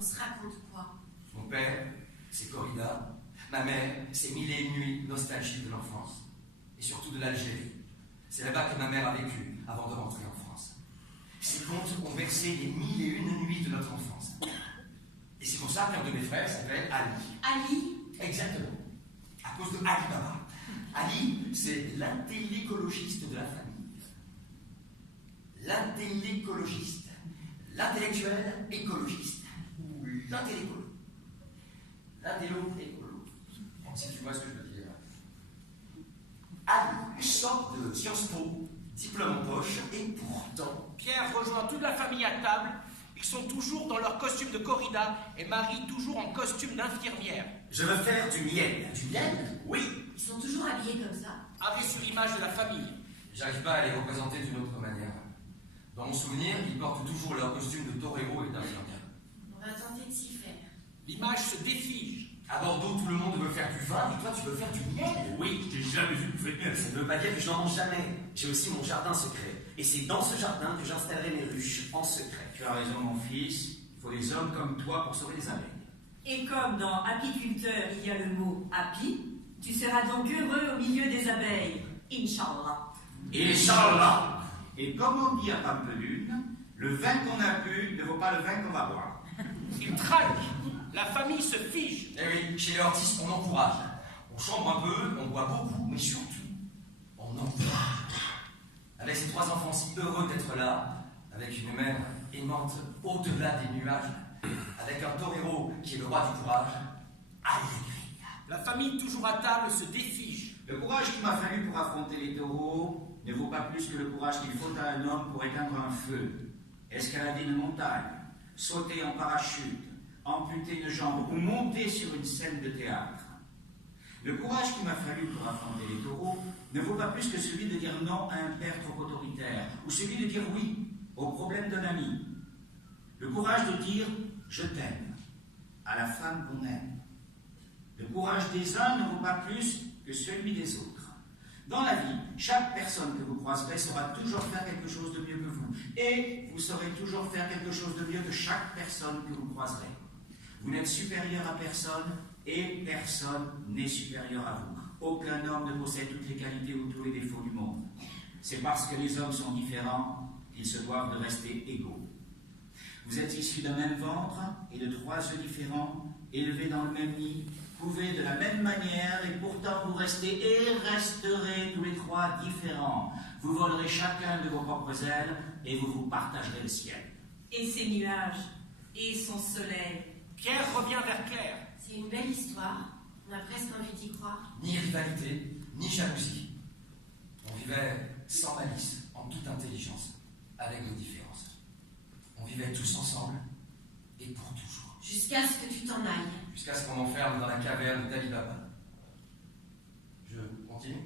On se raconte quoi? Mon père, c'est corrida. Ma mère, c'est mille et une nuits nostalgie de l'enfance. Et surtout de l'Algérie. C'est là-bas que ma mère a vécu avant de rentrer en France. Ces contes ont versé les mille et une nuits de notre enfance. Et c'est pour ça qu'un de mes frères s'appelle Ali. Ali? Exactement. À cause de Ali Baba. Ali, c'est l'intellécologiste de la famille. L'intellécologiste. L'intellectuel écologiste. Ou l'intellécolo. L'intello-écolo. Si tu vois ce que je veux dire. Ali sort de Sciences Po, diplôme en poche, et pourtant... Pierre rejoint toute la famille à table. Ils sont toujours dans leur costume de corrida et Marie toujours en costume d'infirmière. Je veux faire du miel. Du miel? Oui. Ils sont toujours habillés comme ça? Arrêt sur image de la famille. J'arrive pas à les représenter d'une autre manière. Dans mon souvenir, ils portent toujours leur costume de torero et d'infirmière. On va tenter de s'y faire. L'image se défige. À Bordeaux, tout le monde veut faire du vin, et toi, tu veux faire du miel? Oui, je t'ai jamais vu bouffer de miel. Ça ne veut pas dire que je n'en mange jamais. J'ai aussi mon jardin secret. Et c'est dans ce jardin que j'installerai mes ruches en secret. Tu as raison, mon fils. Il faut des hommes comme toi pour sauver les abeilles. Et comme dans apiculteur il y a le mot happy, tu seras donc heureux au milieu des abeilles. Inch'Allah. Inch'Allah. Et comme on dit à Pampelune, le vin qu'on a bu ne vaut pas le vin qu'on va boire. Ils traquent. La famille se fige. Eh oui, chez les Ortis, on encourage. On chambre un peu, on boit beaucoup, mais surtout, on encourage. Avec ces trois enfants si heureux d'être là, avec une mère aimante au-delà des nuages, avec un torero qui est le roi du courage, alegria. La famille toujours à table se défige. Le courage qu'il m'a fallu pour affronter les taureaux ne vaut pas plus que le courage qu'il faut à un homme pour éteindre un feu, escalader une montagne, sauter en parachute, amputer une jambe ou monter sur une scène de théâtre. Le courage qu'il m'a fallu pour affronter les taureaux ne vaut pas plus que celui de dire non à un père trop autoritaire ou celui de dire oui au problème d'un ami. Le courage de dire « je t'aime » à la femme qu'on aime. Le courage des uns ne vaut pas plus que celui des autres. Dans la vie, chaque personne que vous croiserez saura toujours faire quelque chose de mieux que vous. Et vous saurez toujours faire quelque chose de mieux que chaque personne que vous croiserez. Vous n'êtes supérieur à personne et personne n'est supérieur à vous. Aucun homme ne possède toutes les qualités ou tous les défauts du monde. C'est parce que les hommes sont différents qu'ils se doivent de rester égaux. Vous êtes issus d'un même ventre et de trois œufs différents, élevés dans le même nid, couvés de la même manière, et pourtant vous restez et resterez tous les trois différents. Vous volerez chacun de vos propres ailes et vous vous partagerez le ciel. Et ses nuages, et son soleil. Pierre revient vers Claire. C'est une belle histoire. On a presque envie d'y croire. Ni rivalité, ni jalousie. On vivait sans malice, en toute intelligence, avec nos différences. On vivait tous ensemble, et pour toujours. Jusqu'à ce que tu t'en ailles. Jusqu'à ce qu'on m'enferme dans la caverne d'Ali Baba. Je continue?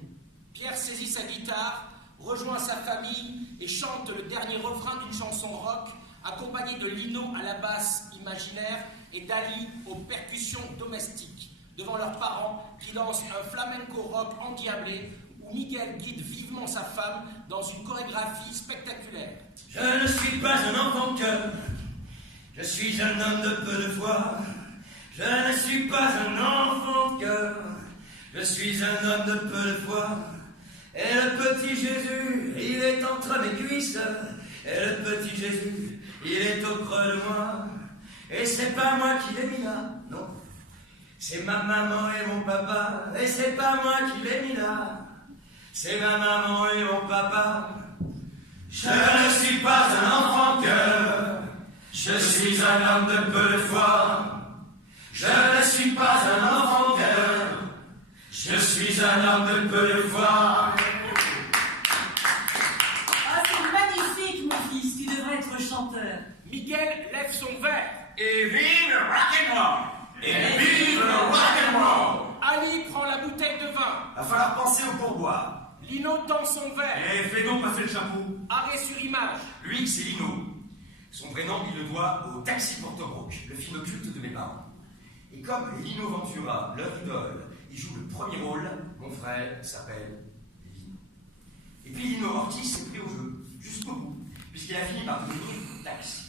Pierre saisit sa guitare, rejoint sa famille et chante le dernier refrain d'une chanson rock, accompagné de Lino à la basse imaginaire et d'Ali aux percussions domestiques, devant leurs parents qui dansent un flamenco rock endiablé où Miguel guide vivement sa femme dans une chorégraphie spectaculaire. Je ne suis pas un enfant cœur, je suis un homme de peu de foi. Je ne suis pas un enfant cœur, je suis un homme de peu de foi. Et le petit Jésus, il est entre mes cuisses. Et le petit Jésus, il est au creux de moi. Et c'est pas moi qui l'ai mis là, non. C'est ma maman et mon papa. Et c'est pas moi qui l'ai mis là. C'est ma maman et mon papa. Je ne suis pas un enfant cœur, je suis un homme de peu de foi. Je ne suis pas un enfant cœur, je suis un homme de peu de foi. Ah, c'est magnifique, mon fils, tu devrais être chanteur. Miguel lève son verre. Et vive le rock'n'roll! Et vive le rock'n'roll! Ali prend la bouteille de vin. Va falloir penser au pourboire. Lino tend son verre. Et fais donc passer le chapeau. Arrêt sur image. Lui, c'est Lino. Son vrai nom, il le doit au Taxi Portobrook, le film culte de mes parents. Et comme Lino Ventura, leur idole, il joue le premier rôle, mon frère s'appelle Lino. Et puis Lino Ortiz s'est pris au jeu, jusqu'au bout, puisqu'il a fini par devenir Taxi.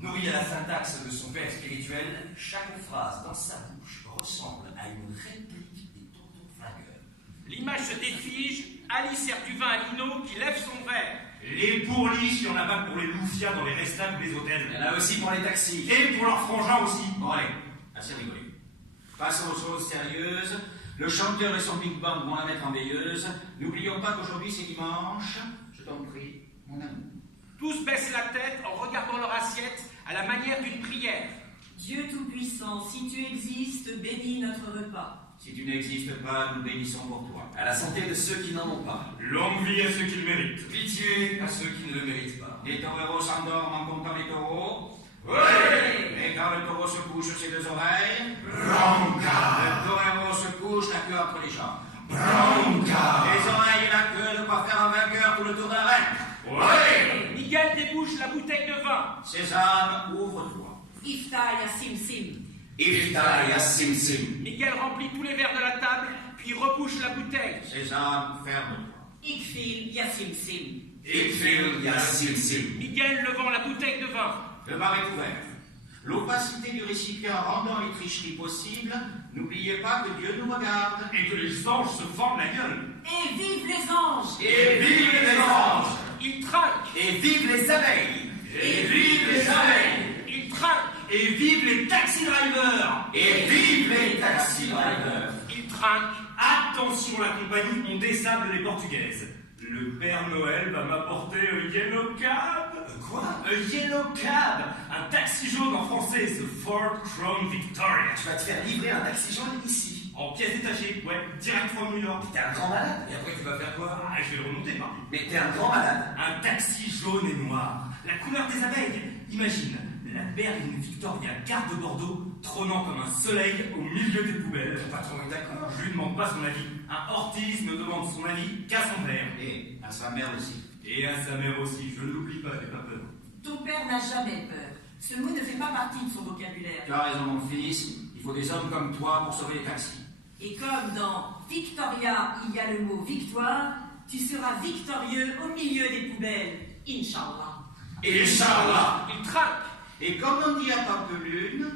Nourri à la syntaxe de son père spirituel, chaque phrase dans sa bouche ressemble à une réplique des tontons flingueurs. L'image se défige, Ali sert du vin à Lino qui lève son verre. Les pourliches, il y en a pas pour les loufias dans les restables ou les hôtels. Il y en a aussi pour les taxis. Et pour leurs frangins aussi. Bon allez, assez rigolé. Passons aux choses sérieuses. Le chanteur et son big band vont la mettre en veilleuse. N'oublions pas qu'aujourd'hui c'est dimanche. Je t'en prie, mon amour. Tous baissent la tête en regardant leur assiette à la manière d'une prière. Dieu Tout-Puissant, si tu existes, bénis notre repas. Si tu n'existes pas, nous bénissons pour toi. À la santé de ceux qui n'en ont pas. Longue vie à ceux qui le méritent. Pitié à ceux qui ne le méritent pas. Les taureaux s'endorment en comptant les taureaux. Oui. Et quand le taureau se couche, ses deux oreilles. Bronca. Le taureau se couche, la queue entre les jambes. Bronca. Les oreilles et la queue, de quoi faire un vainqueur tout le tour d'un règne. Oui. Miguel débouche la bouteille de vin. Sésame, ouvre-toi. Iftaya Sim Sim. Iftaya Sim Sim. Miguel remplit tous les verres de la table, puis rebouche la bouteille. Sésame, ferme-toi. Ikfil Yassim Sim. Ikfil Sim Sim. Miguel levant la bouteille de vin. Le bar est ouvert. L'opacité du récipient rendant les tricheries possibles, n'oubliez pas que Dieu nous regarde. Et que les anges se fendent la gueule. Et vive les anges. Et vive les anges. Il trinque. Et vive les abeilles. Et vive les abeilles. Il trinque. Et vive les taxi drivers. Et vive les taxi drivers. Il trinque. Attention la compagnie, on désable les portugaises. Le Père Noël va m'apporter un yellow cab. Quoi? Un yellow cab. Un taxi jaune en français, ce Ford Crown Victoria. Tu vas te faire livrer un taxi jaune ici. En pièces détachées, ouais, direct from New York. T'es un grand malade. Et après, tu vas faire quoi? Ah, je vais le remonter, Marty. Mais t'es un grand malade. Un taxi jaune et noir, la couleur des abeilles. Imagine, la berline Victoria garde de Bordeaux, trônant comme un soleil au milieu des poubelles. Ton patron est d'accord. Je lui demande pas son avis. Un Ortiz ne demande son avis qu'à son père. Et à sa mère aussi. Et à sa mère aussi, je ne l'oublie pas, j'ai pas peur. Ton père n'a jamais peur. Ce mot ne fait pas partie de son vocabulaire. Tu as raison, mon fils. Il faut des hommes comme toi pour sauver les taxis. Et comme dans Victoria, il y a le mot victoire, tu seras victorieux au milieu des poubelles. Inch'Allah. Inch'Allah. Il trinque. Et comme on dit à Pampelune,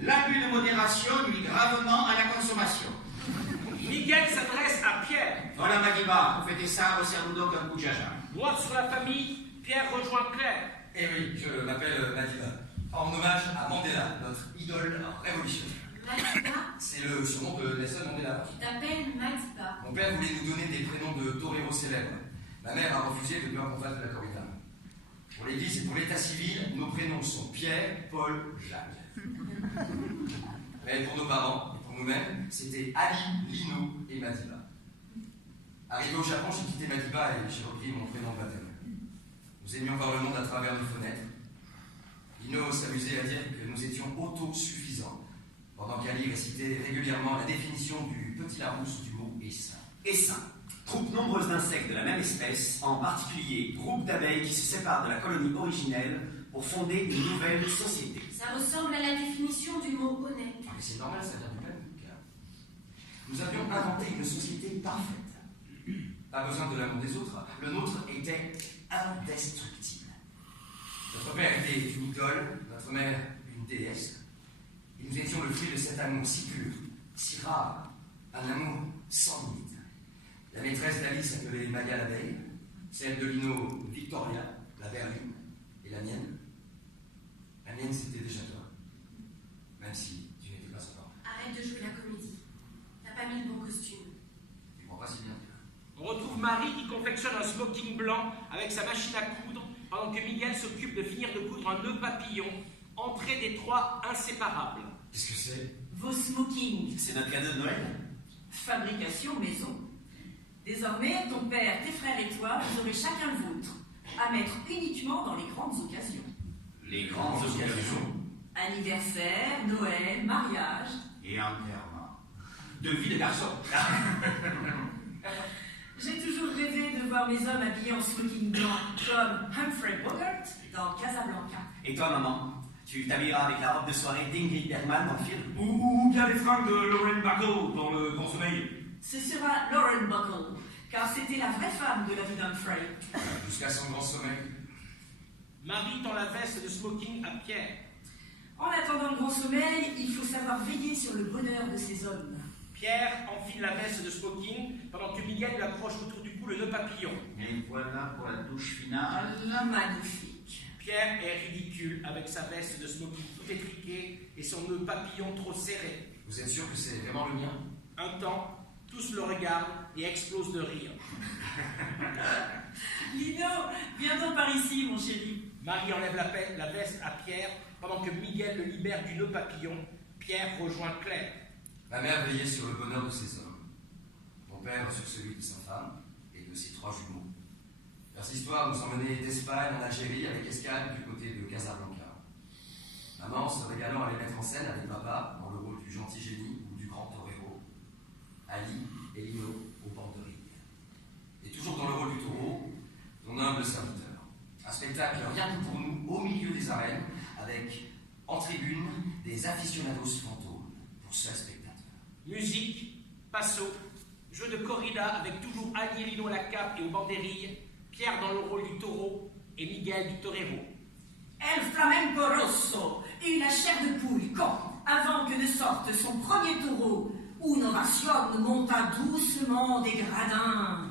l'abus de modération nuit gravement à la consommation. Miguel s'adresse à Pierre. Voilà Madiba, pour fêter ça, resserre-nous donc un coup de jaja. Droite sur la famille, Pierre rejoint Claire. Eh oui, je m'appelle Madiba. En hommage à Mandela, notre idole révolutionnaire. Madiba, C'est le surnom de Nelson Mandela. tu t'appelles Madiba. Mon père voulait nous donner des prénoms de toreros célèbres. Ma mère a refusé de peur qu'on fasse de la corrida. Pour l'église et pour l'état civil, nos prénoms sont Pierre, Paul, Jacques. Mais pour nos parents et pour nous-mêmes, c'était Ali, Lino et Madiba. Arrivé au Japon, j'ai quitté Madiba et j'ai repris mon prénom de baptême. Nous aimions voir le monde à travers nos fenêtres. Lino s'amusait à dire que nous étions autosuffisants, pendant qu'Ali récitait régulièrement la définition du petit Larousse du mot essaim. Essaim. Troupe nombreuse d'insectes de la même espèce, en particulier groupe d'abeilles qui se séparent de la colonie originelle pour fonder une nouvelle société. Ça ressemble à la définition du mot honnête. Ah, mais c'est normal, ça vient du panique. Nous avions inventé une société parfaite. Pas besoin de l'amour des autres. Le nôtre était indestructible. Notre père était une idole, notre mère une déesse. Et nous étions le fruit de cet amour si pur, si rare, un amour sans limite. La maîtresse d'Ali s'appelait Maya l'abeille, celle de Lino Victoria, la berline, et la mienne. La mienne, c'était déjà toi. Même si tu n'étais pas son enfant. Arrête de jouer la comédie. T'as pas mis le bon costume. Tu crois pas si bien. On retrouve Marie qui confectionne un smoking blanc avec sa machine à coudre, pendant que Miguel s'occupe de finir de coudre un nœud papillon, entrée des trois inséparables. Qu'est-ce que c'est? Vos smokings. C'est notre cadeau de Noël. Fabrication maison. Désormais, ton père, tes frères et toi, vous aurez chacun le vôtre, à mettre uniquement dans les grandes occasions. Les grandes occasions. Anniversaire, Noël, mariage. Et enterrement. De vie de garçon. J'ai toujours rêvé de voir mes hommes habillés en smoking blanc, comme Humphrey Bogart dans Casablanca. Et toi, maman, tu t'habilleras avec la robe de soirée d'Ingrid Bergman dans le film? Ou bien les fringues de Lauren Bacall dans Le Grand Sommeil. Ce sera Lauren Bacall, car c'était la vraie femme de la vie d'Humphrey. Jusqu'à son grand sommeil. Marie tend la veste de smoking à Pierre. En attendant le grand sommeil, il faut savoir veiller sur le bonheur de ces hommes. Pierre enfile la veste de smoking pendant que Miguel lui accroche autour du cou le nœud papillon. Et voilà pour la touche finale. Magnifique. Pierre est ridicule avec sa veste de smoking tout étriquée et son nœud papillon trop serré. Vous êtes sûr que c'est vraiment le mien? Un temps, tous le regardent et explosent de rire. Lino, viens donc par ici, mon chéri. Marie enlève la veste à Pierre pendant que Miguel le libère du nœud papillon. Pierre rejoint Claire. Ma mère veillait sur le bonheur de ses hommes. Mon père sur celui de sa femme et de ses 3 jumeaux. Leurs histoires nous emmenaient d'Espagne en Algérie avec escale du côté de Casablanca. Maman se régalant à les mettre en scène avec papa dans le rôle du gentil génie ou du grand torero. Ali et Lino au bord de rive. Et toujours dans le rôle du taureau, ton humble serviteur. Un spectacle rien que pour nous au milieu des arènes avec en tribune des aficionados fantômes pour seuls spectateurs. Musique, passo, jeu de corrida avec toujours Ali et Lino à la cape et aux banderilles, Pierre dans le rôle du taureau et Miguel du torero. El flamenco rosso, une chair de poule quand, avant que ne sorte son premier taureau, une ovation monta doucement des gradins.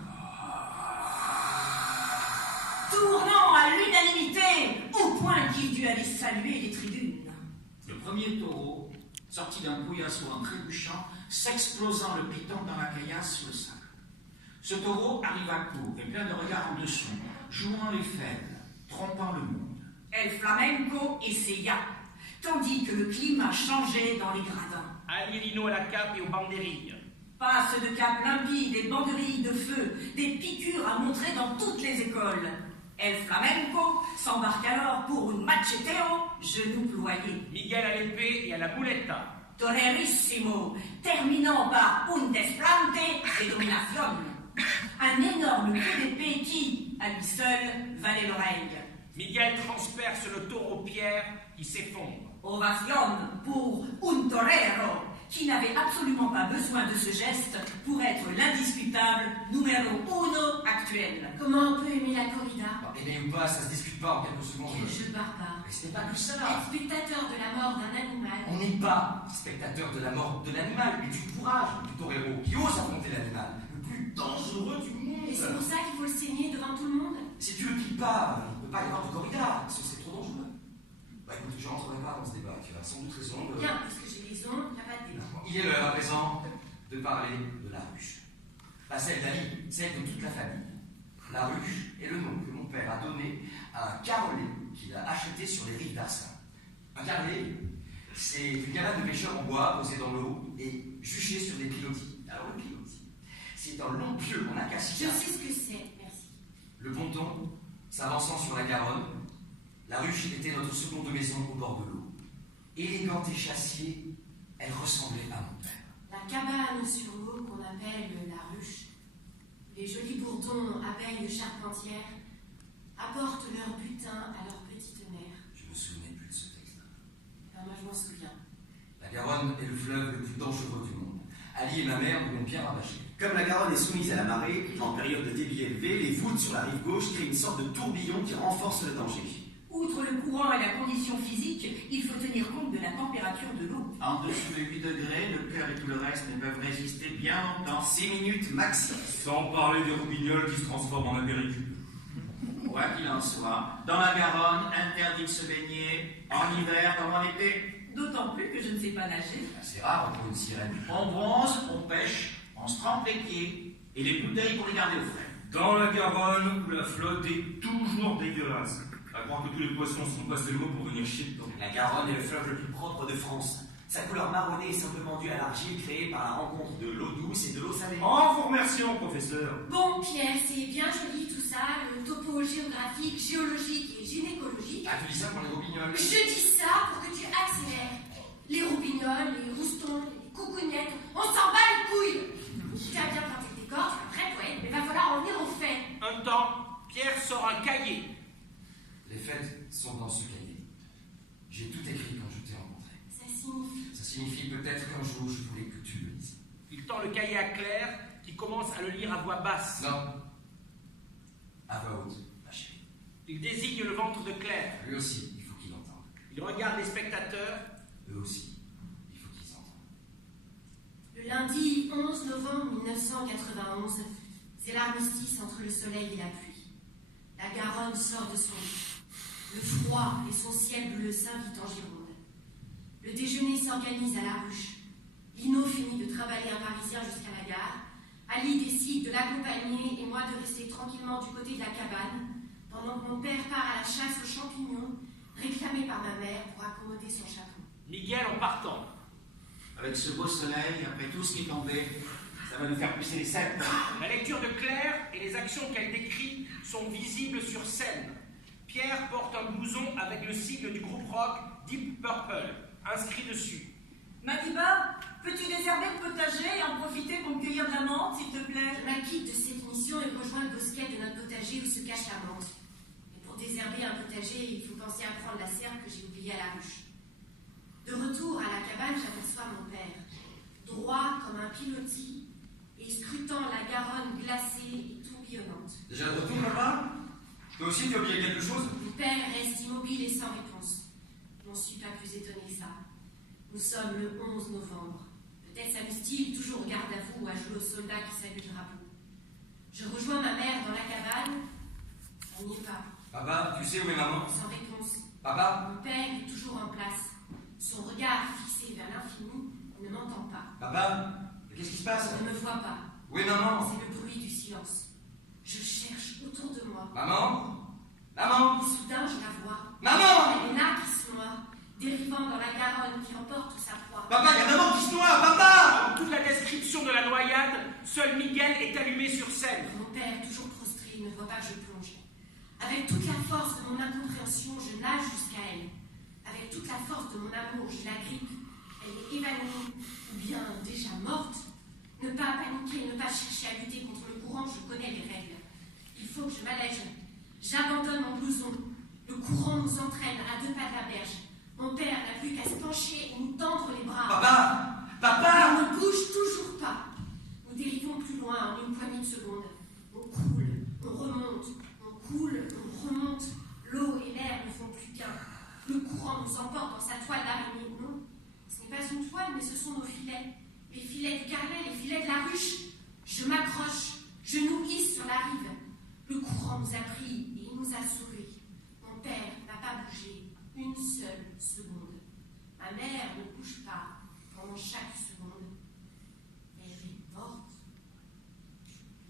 Tournant à l'unanimité, au point qu'il dut aller saluer les tribunes. Le premier taureau, sorti d'un pouillasseau en trébuchant, s'explosant le piton dans la caillasse sous le sac. Ce taureau arrive à court et plein de regards en dessous, jouant les faibles, trompant le monde. El flamenco essaya, tandis que le climat changeait dans les gradins. Ali et Lino à la cape et aux banderilles. Passe de cap limpide, des banderilles de feu, des piqûres à montrer dans toutes les écoles. El flamenco s'embarque alors pour un macheteo, genoux ployés. Miguel à l'épée et à la muleta. Torerissimo, terminant par un desplante et domination. Un énorme coup d'épée qui, à lui seul, valait l'oreille. Miguel transperce le taureau Pierre qui s'effondre. Ovation pour un torero qui n'avait absolument pas besoin de ce geste pour être l'indiscutable numéro 1 actuel. Comment on peut aimer la corrida? Aimer ou pas, ça se discute pas en quelques secondes. Quel jeu barbare. Mais ce n'est pas que ça. Être spectateur de la mort d'un animal. On n'est pas spectateur de la mort de l'animal, mais du courage du torero qui ose affronter l'animal, le plus dangereux du monde. Et c'est pour ça qu'il faut le saigner devant tout le monde? Si tu le piques pas, il ne peut pas y avoir de corrida, parce que c'est trop dangereux. Bah écoute, je rentrerai pas dans ce débat, tu as sans doute raison. Bien, puisque j'ai raison, il n'y a pas de débat. Il est l'heure à présent de parler de la ruche. Pas celle d'Ali, celle de toute la famille. La ruche est le nom que mon père a donné à un carolet qu'il a acheté sur les rives d'Arsin. Un carolet, c'est une cabane de pêcheurs en bois posée dans l'eau et juchée sur des pilotis. Alors le pilotis, c'est un long pieu en acacia. Je sais ce que c'est, merci. Le ponton, s'avançant sur la Garonne, la ruche était notre seconde maison au bord de l'eau. Élégante et chassier, elle ressemblait à mon père. La cabane sur l'eau qu'on appelle la ruche. Les jolis bourdons, abeilles charpentières, apportent leur butin à leur petite mère. Je me souvenais plus de ce texte. Moi, je m'en souviens. La Garonne est le fleuve le plus dangereux du monde. Ali et ma mère nous l'ont bien rabâché. Comme la Garonne est soumise à la marée, en période de débit élevé, les voûtes sur la rive gauche créent une sorte de tourbillon qui renforce le danger. Outre le courant et la condition physique, il faut tenir compte de la température de l'eau. En dessous de 8 degrés, le cœur et tout le reste ne peuvent résister bien longtemps. 6 minutes maxi. Sans parler des roubignoles qui se transforment en apéricule. Quoi qu'il en soit, dans la Garonne, interdit de se baigner, en hiver comme en été. D'autant plus que je ne sais pas nager. C'est rare pour une sirène. On bronze, on pêche, on se trempe les pieds, et les bouteilles pour les garder au frais. Dans la Garonne, où la flotte est toujours dégueulasse. À croire que tous les poissons sont passés le mot pour venir chier dedans. La Garonne est le fleuve le plus propre de France. Sa couleur marronnée est simplement due à l'argile créée par la rencontre de l'eau douce et de l'eau salée. En vous remerciant, professeur. Bon, Pierre, c'est bien joli tout ça, le topo géographique, géologique et gynécologique. Ah, tu dis ça pour les roubignoles? Je dis ça pour que tu accélères. Les roubignoles, les roustons, les coucougnettes, on s'en bat les couilles. Tu as bien planté tes corps, tu es un vrai poète, mais va falloir en venir aux faits. Un temps, Pierre sort un cahier. Les fêtes sont dans ce cahier. J'ai tout écrit quand je t'ai rencontré. Ça signifie. Ça signifie peut-être qu'un jour je voulais que tu le lises. Il tend le cahier à Claire, qui commence à le lire à voix basse. Non. À voix haute, ma chérie. Il désigne le ventre de Claire. Lui aussi, il faut qu'il entende. Il regarde les spectateurs. Eux aussi, il faut qu'ils entendent. Le lundi 11 novembre 1991, c'est l'armistice entre le soleil et la pluie. La Garonne sort de son lit. Le froid et son ciel bleu s'invitent en Gironde. Le déjeuner s'organise à la ruche. Lino finit de travailler un Parisien jusqu'à la gare. Ali décide de l'accompagner et moi de rester tranquillement du côté de la cabane, pendant que mon père part à la chasse aux champignons, réclamé par ma mère pour accommoder son chapeau. Miguel en partant. Avec ce beau soleil, après tout ce qui est tombé, ça va nous faire pousser les selles. La lecture de Claire et les actions qu'elle décrit sont visibles sur scène. Pierre porte un blouson avec le sigle du groupe rock Deep Purple, inscrit dessus. Madiba, peux-tu désherber le potager et en profiter pour me cueillir de la menthe, s'il te plaît? Je m'acquitte de cette mission et rejoins le bosquet de notre potager où se cache la menthe. Mais pour désherber un potager, il faut penser à prendre la serre que j'ai oubliée à la ruche. De retour à la cabane, j'aperçois mon père, droit comme un pilotis et scrutant la Garonne glacée et tourbillonnante. Déjà de retour, papa? Toi aussi, tu as oublié quelque chose? Mon père reste immobile et sans réponse. Je n'en suis pas plus étonnée que ça. Nous sommes le 11 novembre. Peut-être s'amuse-t-il toujours au garde à vous ou à jouer aux soldats qui saluent le drapeau. Je rejoins ma mère dans la cabane. Elle n'y est pas. Papa, tu sais où est maman? Sans réponse. Papa? Mon père est toujours en place. Son regard fixé vers l'infini ne m'entend pas. Papa? Qu'est-ce qui se passe? Il ne me voit pas. Où est maman? C'est le bruit du silence. Je cherche autour de moi. Maman? Maman? Et soudain, je la vois. Maman! Elle est là qui se noie, dérivant dans la Garonne qui emporte sa proie. Papa, il y a maman qui se noie! Papa! Dans toute la description de la noyade, seul Miguel est allumé sur scène. Mon père, toujours prostré, ne voit pas que je plonge. Avec toute la force de mon incompréhension, je nage jusqu'à elle. Avec toute la force de mon amour, je la grippe. Elle est évanouie, ou bien déjà morte. Ne pas paniquer, ne pas chercher à lutter contre le courant, je connais les règles. Il faut que je m'allège. J'abandonne mon blouson. Le courant nous entraîne à 2 pas de la berge. Mon père n'a plus qu'à se pencher et nous tendre les bras. Papa! Papa! On ne bouge toujours pas. Nous dérivons plus loin en une poignée de secondes. On coule, on remonte, on coule, on remonte. L'eau et l'air ne font plus qu'un. Le courant nous emporte dans sa toile d'araignée. Non, ce n'est pas une toile, mais ce sont nos filets. Les filets du carnet, les filets de la ruche. Je m'accroche, je nous hisse sur la rive. Le courant nous a pris et il nous a sauvés. Mon père n'a pas bougé une seule seconde. Ma mère ne bouge pas pendant chaque seconde. Elle est morte.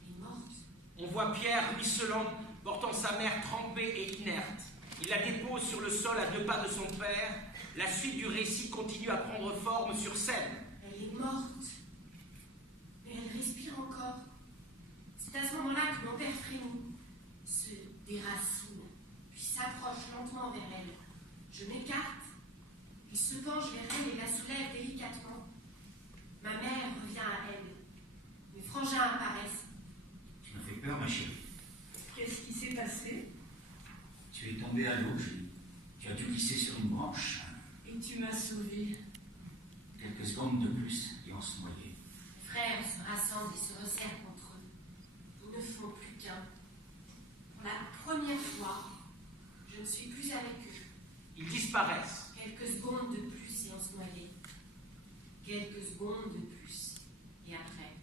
Elle est morte. On voit Pierre ruisselant, portant sa mère trempée et inerte. Il la dépose sur le sol à 2 pas de son père. La suite du récit continue à prendre forme sur scène. Elle est morte. Mais elle respire encore. C'est à ce moment-là que mon père frémit, se déracine, puis s'approche lentement vers elle. Je m'écarte. Il se penche vers elle et la soulève délicatement. Ma mère revient à elle. Mes frangins apparaissent. Tu m'as fait peur, ma chérie. Qu'est-ce qui s'est passé? Tu es tombé à l'eau, Julie. Tu as dû glisser sur une branche. Et tu m'as sauvée. Quelques secondes de plus et on se noyait. Mes frères se rassemblent et se resserrent contre eux. Ils ne font plus qu'un. Pour la première fois, je ne suis plus avec eux. Ils disparaissent. Quelques secondes de plus et on se noyait. Quelques secondes de plus. Et après?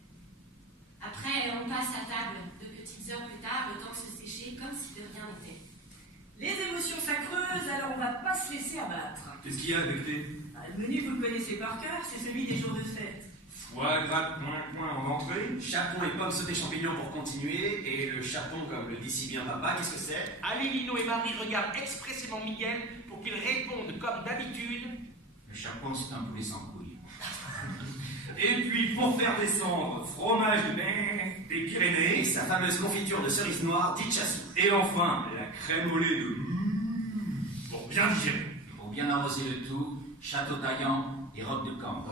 Après, on passe à table. 2 petites heures plus tard, le temps se séchait comme si de rien n'était. Les émotions s'accreusent, alors on va pas se laisser abattre. Qu'est-ce qu'il y a avec tes Le menu, vous le connaissez par cœur, c'est celui des jours de fête. foie gras, point en entrée? Chapon et pommes sautées champignons pour continuer. Et le chapon, comme le dit si bien papa, qu'est-ce que c'est? Ali, Lino et Marie regardent expressément Miguel pour qu'il réponde comme d'habitude. Le chapon, c'est un poulet sans couilles. Et puis, pour faire descendre, fromage de mer, des Et Pyrénées. sa fameuse confiture de cerise noire dite chassou. Et enfin, la crème au lait de... pour bien digérer. Pour bien arroser le tout, château taillant et robe de camp.